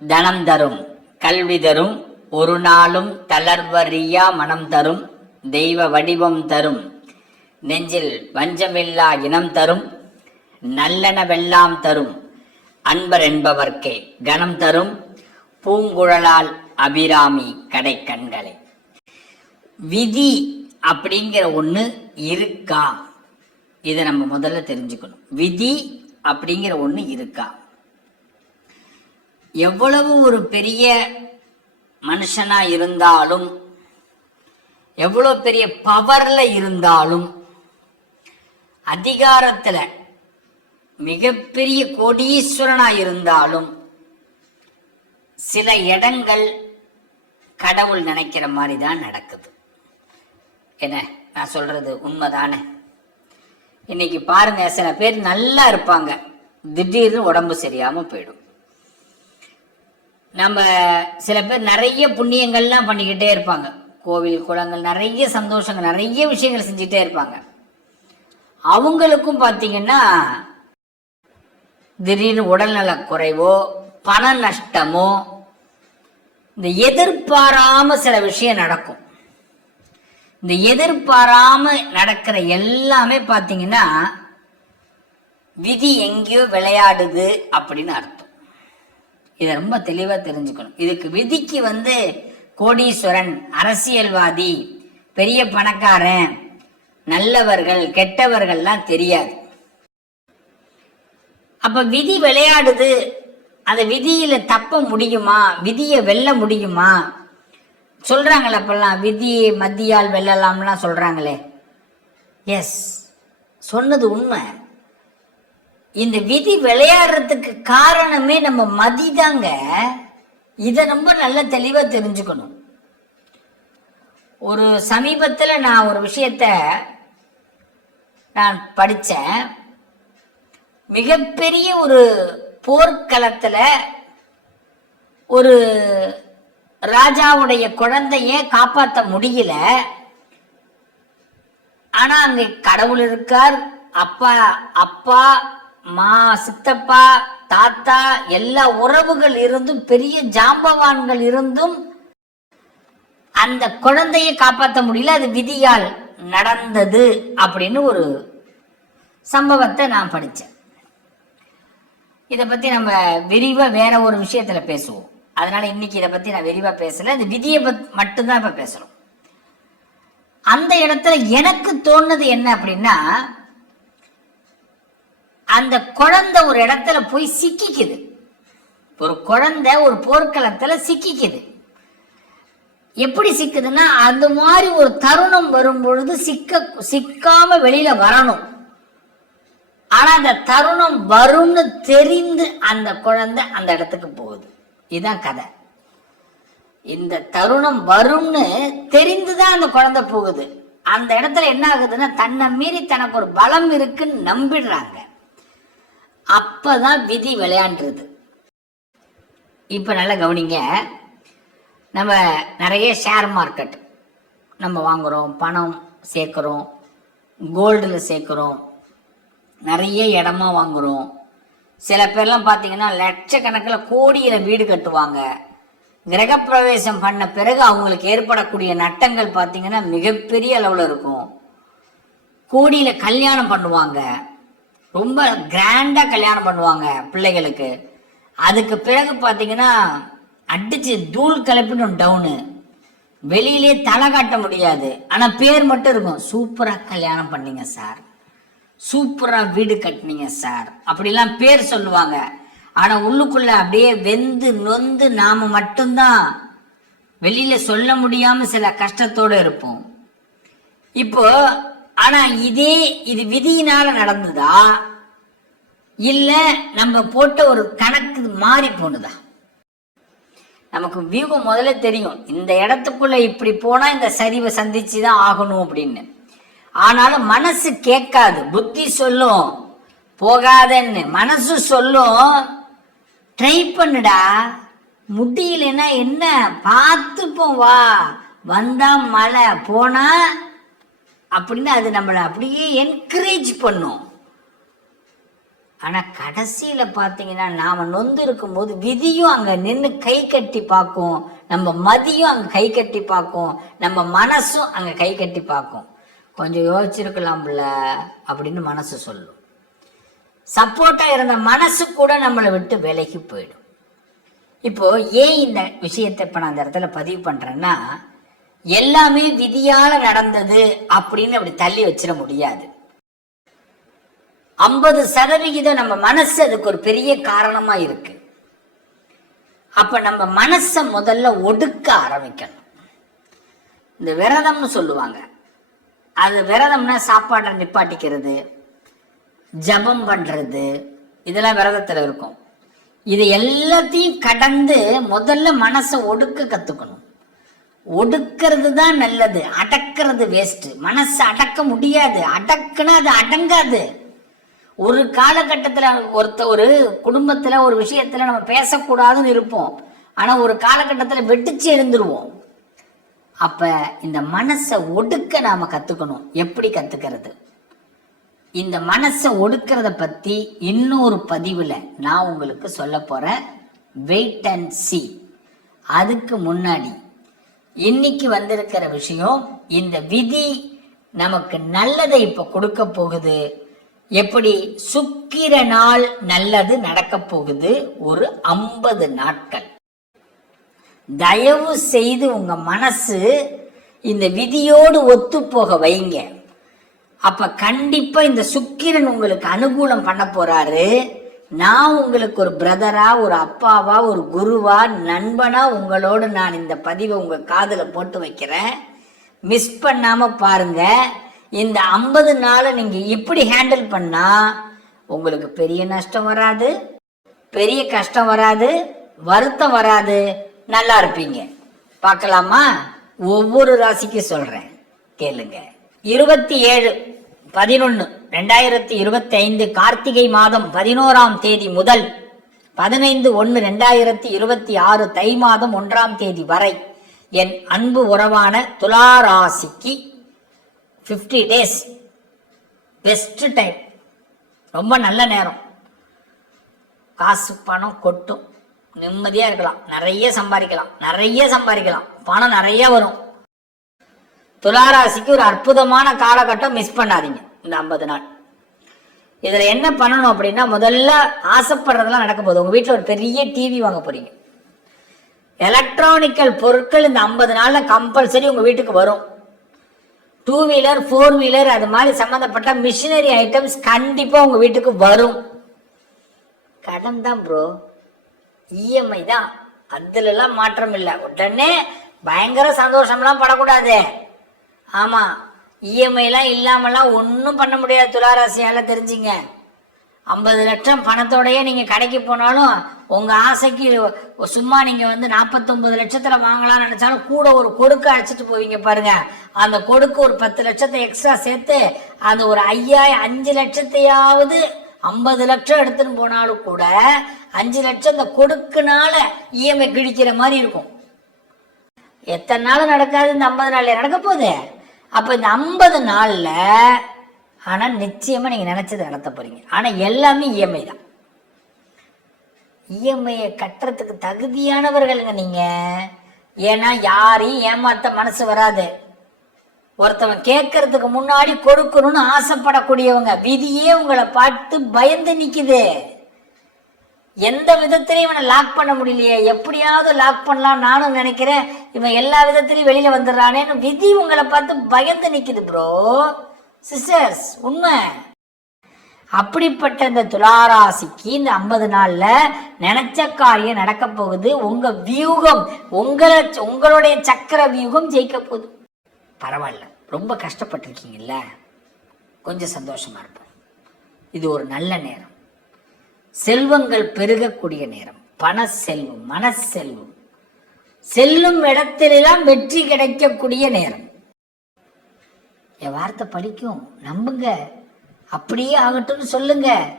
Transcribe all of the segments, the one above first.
தனம் தரும் கல்வி தரும் ஒரு நாளும் தளர்வறியா மனம் தரும் தெய்வ வடிவம் தரும். நெஞ்சில் வஞ்சமில்லா இனம் தரும் நல்லனவெல்லாம் தரும். அன்பர் என்பவர்க்கே கணம் தரும் பூங்குழலால் அபிராமி கடைக்கண்களை. விதி அப்படிங்கிற ஒண்ணு இருக்கா? இதை நம்ம முதல்ல தெரிஞ்சுக்கணும். விதி அப்படிங்கிற ஒண்ணு இருக்கா? எவ்வளவு ஒரு பெரிய மனுஷனா இருந்தாலும் எவ்வளோ பெரிய பவர்ல இருந்தாலும் அதிகாரத்துல மிகப்பெரிய கோடீஸ்வரனா இருந்தாலும் சில இடங்கள் கடவுள் நினைக்கிற மாதிரி தான் நடக்குது. என்ன? நான் சொல்றது உண்மைதானே? இன்னைக்கு பாருங்க சில பேர் நல்லா இருப்பாங்க. திடீர்னு உடம்பு சரியாம போயிடும். நம்ம சில பேர் நிறைய புண்ணியங்கள்லாம் பண்ணிக்கிட்டே இருப்பாங்க. கோவில் குளங்கள் நிறைய சந்தோஷங்கள் நிறைய விஷயங்கள் செஞ்சுட்டே இருப்பாங்க. அவங்களுக்கும் பார்த்தீங்கன்னா திடீர்னு உடல்நல குறைவோ பண நஷ்டமோ இந்த எதிர்பாராம சில விஷயம் நடக்கும். இந்த எதிர்பாராம நடக்கிற எல்லாமே பார்த்தீங்கன்னா விதி எங்கேயோ விளையாடுது அப்படின்னு அர்த்தம். இதை ரொம்ப தெளிவா தெரிஞ்சுக்கணும். இதுக்கு விதிக்கு வந்து கோடீஸ்வரன் அரசியல்வாதி பெரிய பணக்காரன் நல்லவர்கள் கெட்டவர்கள்லாம் தெரியாது. அப்ப விதி விளையாடுது. அந்த விதியில தப்ப முடியுமா? விதியை வெல்ல முடியுமா? சொல்றாங்களே அப்பெல்லாம் விதி மத்தியால் வெல்லலாம்லாம் சொல்றாங்களே. எஸ் சொன்னது உண்மை. இந்த விதி விளையாடுறதுக்கு காரணமே நம்ம மதிதாங்க. இதை ரொம்ப நல்ல தெளிவா தெரிஞ்சுக்கணும். ஒரு சமீபத்துல நான் ஒரு விஷயத்த நான் படித்தேன் மிகப்பெரிய ஒரு போர்க்களத்துல ஒரு ராஜாவுடைய குழந்தைய காப்பாத்த முடியல. ஆனா அங்க கடவுள் இருக்கார். அப்பா அப்பா மா சித்தப்பா தாத்தா எல்லா உறவுகள் இருந்தும் பெரிய ஜாம்பவான்கள் இருந்தும் அந்த குழந்தையை காப்பாற்ற முடியல. அது விதியால் நடந்தது அப்படின்னு ஒரு சம்பவத்தை நான் படித்தேன் இதை பற்றி நம்ம விரிவாக வேற ஒரு விஷயத்தில் பேசுவோம். அதனால இன்னைக்கு இதை பற்றி நான் விரிவாக பேசலை. இந்த விதியை பத் மட்டும்தான் இப்போ பேசுகிறோம் அந்த இடத்துல எனக்கு தோணுது என்ன அப்படின்னா அந்த குழந்தை ஒரு இடத்துல போய் சிக்கிக்குது. ஒரு குழந்தை ஒரு போர்க்களத்துல சிக்கிக்குது. எப்படி சிக்குதுன்னா அந்த மாதிரி ஒரு தருணம் வரும் பொழுது சிக்க சிக்காம வெளியில வரணும். ஆனா அந்த தருணம் வரும்னு தெரிந்து அந்த குழந்தை அந்த இடத்துக்கு போகுது. இதுதான் கதை. இந்த தருணம் வரும்னு தெரிந்துதான் அந்த குழந்தை போகுது. அந்த இடத்துல என்ன ஆகுதுன்னா தன்னை மீறி தனக்கு ஒரு பலம் இருக்குன்னு நம்பிடுறாங்க. அப்பதான் விதி விளையாண்டுருது. இப்ப நல்லா கவனிங்க. நம்ம நிறைய ஷேர் மார்க்கெட் நம்ம வாங்குறோம் பணம் சேர்க்குறோம் கோல்டில் சேர்க்குறோம் நிறைய இடமா வாங்குறோம். சில பேர்லாம் பார்த்தீங்கன்னா லட்சக்கணக்கில் கோடியில் வீடு கட்டுவாங்க. கிரகப்பிரவேசம் பண்ண பிறகு அவங்களுக்கு ஏற்படக்கூடிய நட்டங்கள் பார்த்தீங்கன்னா மிகப்பெரிய அளவில் இருக்கும். கோடியில் கல்யாணம் பண்ணுவாங்க. ரொம்ப கிராண்டாக கல்யாணம் பண்ணுவாங்க பிள்ளைகளுக்கு. அதுக்கு பிறகு பார்த்தீங்கன்னா அடிச்சு தூள் கிளப்பிடும் டவுனு வெளியிலே தலை காட்ட முடியாது. ஆனால் பேர் மட்டும் இருக்கும். சூப்பராக கல்யாணம் பண்ணீங்க சார். சூப்பராக வீடு கட்டினீங்க சார். அப்படிலாம் பேர் சொல்லுவாங்க. ஆனால் உள்ளுக்குள்ளே அப்படியே வெந்து நொந்து நாம் மட்டும்தான் வெளியில் சொல்ல முடியாமல் சில கஷ்டத்தோடு இருப்போம். இப்போ ஆனா இதே இது விதியினால நடந்ததா? இல்ல நம்ம போட்ட ஒரு கணக்கு மாறி போனதா? நமக்கு வியூகம் முதல்ல தெரியும். இந்த இடத்துக்குள்ள இப்படி போனா இந்த சரிவை சந்திச்சு தான் ஆகணும் அப்படின்னு. ஆனாலும் மனசு கேட்காது. புத்தி சொல்லும். போகாதன்னு. மனசு சொல்லும். ட்ரை பண்ணுடா. முடியலன்னா என்ன? பார்த்துப்போம் வா. வந்தா மழை. போனா அப்படின்னு அது நம்மளை அப்படியே என்கரேஜ் பண்ணும். ஆனா கடைசியில பாத்தீங்கன்னா நாம நொந்து இருக்கும்போது விதியும் அங்க நின்று கை கட்டி பார்க்கும். நம்ம மதியும் அங்க கை கட்டி பார்க்கும். நம்ம மனசும் அங்க கை கட்டி பார்க்கும். கொஞ்சம் யோசிச்சிருக்கலாம்ல அப்படின்னு மனசு சொல்லும். சப்போர்ட்டா இருந்த மனசு கூட நம்மளை விட்டு விலகி போயிடும். இப்போ ஏன் இந்த விஷயத்தை இப்ப நான் அந்த இடத்துல பதிவு பண்றேன்னா எல்லாமே விதியால நடந்தது அப்படின்னு அப்படி தள்ளி வச்சிட முடியாது. ஐம்பது சதவிகிதம் நம்ம மனசு அதுக்கு ஒரு பெரிய காரணமா இருக்கு. அப்ப நம்ம மனசை முதல்ல ஒடுக்க ஆரம்பிக்கணும். இந்த விரதம்னு சொல்லுவாங்க. அது விரதம்னா சாப்பாடை நிப்பாட்டிக்கிறது ஜபம் பண்றது இதெல்லாம் விரதத்துல இருக்கும். இது எல்லாத்தையும் கடந்து முதல்ல மனசை ஒடுக்க கத்துக்கணும். ஒடுக்கிறது தான் நல்லது. அடக்கிறது வேஸ்ட் மனசை அடக்க முடியாது. அடக்குனா அது அடங்காது. ஒரு காலகட்டத்தில் ஒருத்த ஒரு குடும்பத்தில் ஒரு விஷயத்தில் நம்ம பேசக்கூடாதுன்னு இருப்போம். ஆனால் ஒரு காலகட்டத்தில் வெட்டிச்சு எழுந்துருவோம். அப்போ இந்த மனசை ஒடுக்க நாம் கற்றுக்கணும் எப்படி கற்றுக்கிறது இந்த மனசை ஒடுக்கிறத பற்றி இன்னொரு பதிவில் நான் உங்களுக்கு சொல்ல போகிறேன் வெயிட் அண்ட் சி அதுக்கு முன்னாடி இன்னைக்கு வந்திருக்கிற விஷயம் இந்த விதி நமக்கு நல்லதை இப்ப கொடுக்க போகுது. எப்படி? சுக்கிர நாள் நல்லது நடக்க போகுது ஒரு ஐம்பது நாட்கள். தயவு செய்து உங்க மனசு இந்த விதியோடு ஒத்து போக வைங்க. அப்ப கண்டிப்பா இந்த சுக்கிரன் உங்களுக்கு அனுகூலம் பண்ண போறாரு. நான் உங்களுக்கு ஒரு பிரதரா ஒரு அப்பாவா ஒரு குருவா நண்பனா உங்களோடு நான் இந்த பதிவை உங்க காதில் போட்டு வைக்கிறேன். மிஸ் பண்ணாம பாருங்க. இந்த ஐம்பது நாளை நீங்க இப்படி ஹேண்டில் பண்ணா உங்களுக்கு பெரிய நஷ்டம் வராது பெரிய கஷ்டம் வராது வருத்தம் வராது. நல்லா இருப்பீங்க. பார்க்கலாமா? ஒவ்வொரு ராசிக்கு சொல்றேன். கேளுங்க. இருபத்தி ஏழு. பதினொன்று ரெண்டாயிரத்தி இருபத்தி ஐந்து கார்த்திகை மாதம் பதினோராம் தேதி முதல் பதினைந்து ஒன்று ரெண்டாயிரத்தி இருபத்தி ஆறு தை மாதம் ஒன்றாம் தேதி வரை என் அன்பு உறவான துளாராசிக்கு ஃபிஃப்டி டேஸ் பெஸ்ட் டைம் ரொம்ப நல்ல நேரம். காசு பணம் கொட்டும். நிம்மதியாக இருக்கலாம். நிறைய சம்பாதிக்கலாம். நிறைய சம்பாதிக்கலாம். பணம் நிறைய வரும். துளாராசிக்கு ஒரு அற்புதமான காலகட்டம் மிஸ் பண்ணாதீங்க இந்த ஐம்பது நாள். இதுல என்ன பண்ணணும் அப்படின்னா முதல்ல ஆசைப்படுறதெல்லாம் நடக்க போகுது. உங்க ஒரு பெரிய டிவி வாங்க போறீங்க. எலக்ட்ரானிக்கல் பொருட்கள் இந்த ஐம்பது நாள்ல கம்பல்சரி உங்க வீட்டுக்கு வரும். டூ வீலர் ஃபோர் வீலர் அது மாதிரி சம்மந்தப்பட்ட மிஷினரி ஐட்டம்ஸ் கண்டிப்பாக உங்கள் வீட்டுக்கு வரும். கடன் தான் ப்ரோ இஎம்ஐ தான். அதுலலாம் மாற்றம் இல்லை. உடனே பயங்கர சந்தோஷம்லாம் படக்கூடாது. ஆமாம் இஎம்ஐலாம் இல்லாமலாம் ஒன்றும் பண்ண முடியாது துளாராசியால் தெரிஞ்சுங்க. ஐம்பது லட்சம் பணத்தோடயே நீங்கள் கடைக்கு போனாலும் உங்கள் ஆசைக்கு சும்மா நீங்கள் வந்து நாற்பத்தொம்பது லட்சத்தில் வாங்கலாம்னு நினச்சாலும் கூட ஒரு கொடுக்கு அழைச்சிட்டு போவீங்க பாருங்க. அந்த கொடுக்கு ஒரு பத்து லட்சத்தை எக்ஸ்ட்ரா சேர்த்து அந்த ஒரு ஐயாயிரம் அஞ்சு லட்சத்தையாவது ஐம்பது லட்சம் எடுத்துன்னு போனாலும் கூட அஞ்சு லட்சம் இந்த கொடுக்குனால இஎம்ஐ கிழிக்கிற மாதிரி இருக்கும். எத்தனை நாள் நடக்காது இந்த ஐம்பது நாளில் நடக்க போகுது? அப்போ இந்த ஐம்பது நாளில் ஆனால் நிச்சயமாக நீங்கள் நினைச்சது நடத்த போகிறீங்க ஆனால் எல்லாமே இஎம்ஐ தான். இஎம்ஐயை கட்டுறதுக்கு தகுதியானவர்களுங்க நீங்கள் ஏன்னா யாரையும் ஏமாத்த மனசு வராது. ஒருத்தவன் கேட்கறதுக்கு முன்னாடி கொடுக்கணும்னு ஆசைப்படக்கூடியவங்க விதியே உங்களை பார்த்து பயந்து நிற்குது எந்த விதத்திலையும் இவனை லாக் பண்ண முடியலையே. எப்படியாவது லாக் பண்ணலாம் நானும் நினைக்கிறேன். இவன் எல்லா விதத்திலையும் வெளியில வந்துடுறானேன்னு விதி உங்களை பார்த்து பயந்து நிக்குது ப்ரோ சிஸ்டர்ஸ் உண்மை. அப்படிப்பட்ட இந்த துளாராசிக்கு இந்த ஐம்பது நாள்ல நினைச்ச காரியம் நடக்க போகுது. உங்க வியூகம் உங்களை உங்களுடைய சக்கர வியூகம் ஜெயிக்க போகுது. பரவாயில்ல. ரொம்ப கஷ்டப்பட்டிருக்கீங்கல்ல. கொஞ்சம் சந்தோஷமா இருப்போம். இது ஒரு நல்ல நேரம். செல்வங்கள் பெருகக்கூடிய நேரம். பண செல்வம் மன செல்வம் செல்லும் இடத்திலெல்லாம் வெற்றி கிடைக்கக்கூடிய நேரம். என் வார்த்தை படிக்கும். நம்புங்க. அப்படியே ஆகட்டும்னு சொல்லுங்க.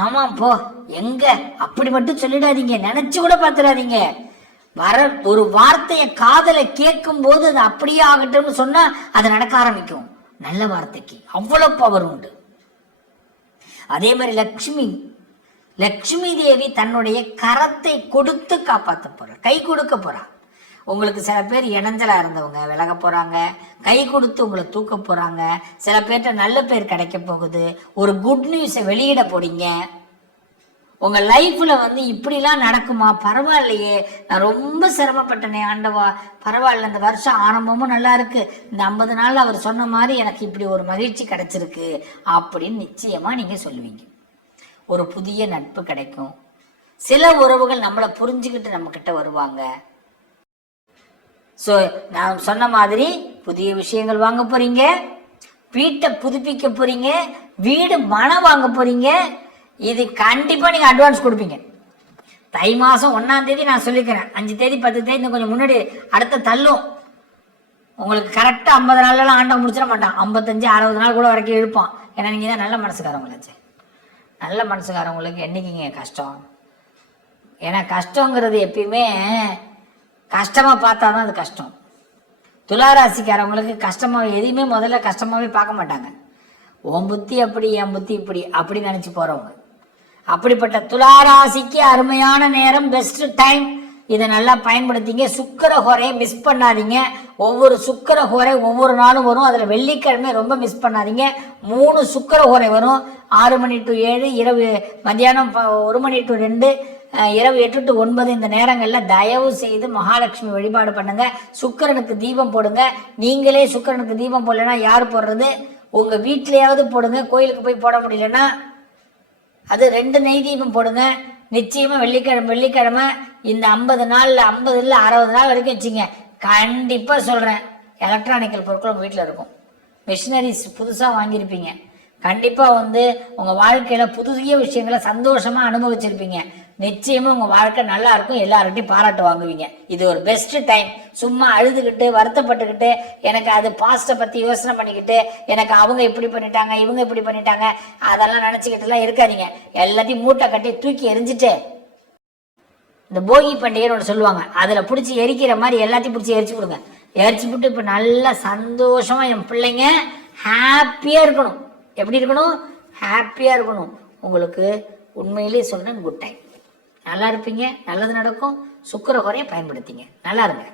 ஆமா போ. எங்க? அப்படி மட்டும் சொல்லிடாதீங்க. நினைச்சு கூட பார்த்துடாதீங்க வர ஒரு வார்த்தையை காதல கேட்கும் போது அது அப்படியே ஆகட்டும்னு சொன்னா அது நடக்க ஆரம்பிக்கும். நல்ல வார்த்தைக்கு. அவ்வளவு பவர் உண்டு. அதே மாதிரி லக்ஷ்மி. லக்ஷ்மி தேவி தன்னுடைய கரத்தை கொடுத்து காப்பாற்ற போறார் கை கொடுக்க போறா. உங்களுக்கு சில பேர் இணைஞ்சலா இருந்தவங்க விலக போறாங்க கை கொடுத்து உங்களை தூக்க போறாங்க சில பேர்கிட்ட நல்ல பேர் கிடைக்க போகுது ஒரு குட் நியூஸை வெளியிட போறீங்க. உங்க லைஃப்ல வந்து இப்படிலாம் நடக்குமா? பரவாயில்லையே நான் ரொம்ப சிரமப்பட்டனே ஆண்டவா. பரவாயில்ல இந்த வருஷம் ஆரம்பமும் நல்லா இருக்கு. இந்த ஐம்பது நாள் அவர் சொன்ன மாதிரி எனக்கு இப்படி ஒரு மகிழ்ச்சி கிடைச்சிருக்கு அப்படின்னு நிச்சயமா நீங்க சொல்லுவீங்க. ஒரு புதிய நட்பு கிடைக்கும். சில உறவுகள் நம்மளை புரிஞ்சுக்கிட்டு நம்ம கிட்ட வருவாங்க. ஸோ நான் சொன்ன மாதிரி புதிய விஷயங்கள் வாங்க போறீங்க வீட்டை புதுப்பிக்க போறீங்க வீடு மனம் வாங்க போறீங்க இது கண்டிப்பாக நீங்கள் அட்வான்ஸ் கொடுப்பீங்க. தை மாதம் ஒன்றாம் தேதி நான் சொல்லிக்கிறேன். அஞ்சு தேதி பத்து தேதி இன்னும் கொஞ்சம் முன்னாடி அடுத்த தள்ளும். உங்களுக்கு கரெக்டாக ஐம்பது நாள்லாம் ஆண்டை முடிச்சிட மாட்டான். ஐம்பத்தஞ்சு அறுபது நாள் கூட வரைக்கும் இழுப்பான். ஏன்னா நீங்கள் தான் நல்ல மனசுக்காரவங்களாச்சு நல்ல மனசுக்காரவங்களுக்கு என்னைக்குங்க கஷ்டம்? ஏன்னா கஷ்டங்கிறது எப்பயுமே கஷ்டமாக பார்த்தா தான் அது கஷ்டம். துளாராசிக்காரவங்களுக்கு கஷ்டமாக எதையுமே முதல்ல கஷ்டமாகவே பார்க்க மாட்டாங்க. உன் புத்தி அப்படி என் புத்தி இப்படி அப்படி நினச்சி போகிறவங்க அப்படிப்பட்ட துளாராசிக்கு அருமையான நேரம் பெஸ்ட் டைம் இதை நல்லா பயன்படுத்திங்க. சுக்கர ஹோரையை மிஸ் பண்ணாதீங்க. ஒவ்வொரு சுக்கர ஹோரை ஒவ்வொரு நாளும் வரும். அதில் வெள்ளிக்கிழமை ரொம்ப மிஸ் பண்ணாதீங்க. மூணு சுக்கர ஹோரை வரும். ஆறு மணி டு ஏழு இரவு மத்தியானம் ஒரு மணி டு ரெண்டு இரவு எட்டு டு ஒன்பது இந்த நேரங்களில் தயவு செய்து மகாலட்சுமி வழிபாடு பண்ணுங்க. சுக்கிரனுக்கு தீபம் போடுங்க. நீங்களே சுக்கரனுக்கு தீபம் போடலைன்னா யார் போடுறது? உங்கள் வீட்டிலையாவது போடுங்க. கோயிலுக்கு போய் போட முடியலன்னா அது ரெண்டு நெய் தீபம் போடுங்க. நிச்சயமாக வெள்ளிக்கிழமை வெள்ளிக்கிழமை இந்த ஐம்பது நாளில் ஐம்பது இல்லை அறுபது நாள் வரைக்கும் வச்சுங்க. கண்டிப்பாக சொல்கிறேன் எலக்ட்ரானிக்கல் பொருட்கள் உங்கள் வீட்டில் இருக்கும். மிஷினரிஸ் புதுசாக வாங்கியிருப்பீங்க. கண்டிப்பாக வந்து உங்கள் வாழ்க்கையில் புதிய விஷயங்களை சந்தோஷமாக அனுபவிச்சிருப்பீங்க. நிச்சயமா உங்க வாழ்க்கை நல்லா இருக்கும். எல்லார்கிட்டையும் பாராட்டு வாங்குவீங்க. இது ஒரு பெஸ்ட் டைம் சும்மா அழுதுகிட்டு வருத்தப்பட்டுக்கிட்டு எனக்கு அது பாஸ்ட்டை பத்தி யோசனை பண்ணிக்கிட்டு எனக்கு அவங்க இப்படி பண்ணிட்டாங்க இவங்க இப்படி பண்ணிட்டாங்க அதெல்லாம் நினைச்சுக்கிட்டுலாம் இருக்காதீங்க. எல்லாத்தையும் மூட்டை கட்டி தூக்கி எரிஞ்சிட்டு இந்த போகி பண்டிகைன்னு ஒன்று சொல்லுவாங்க. அதில் பிடிச்சி எரிக்கிற மாதிரி எல்லாத்தையும் பிடிச்சி எரிச்சு கொடுங்க. எரிச்சு விட்டு இப்போ நல்லா சந்தோஷமாக என் பிள்ளைங்க ஹாப்பியாக இருக்கணும். எப்படி இருக்கணும்? ஹாப்பியாக இருக்கணும். உங்களுக்கு உண்மையிலேயே சொல்கிறேன் குட் டைம் நல்லா இருப்பீங்க நல்லது நடக்கும். சுக்கர குறைய பயன்படுத்திங்க. நல்லா இருங்க.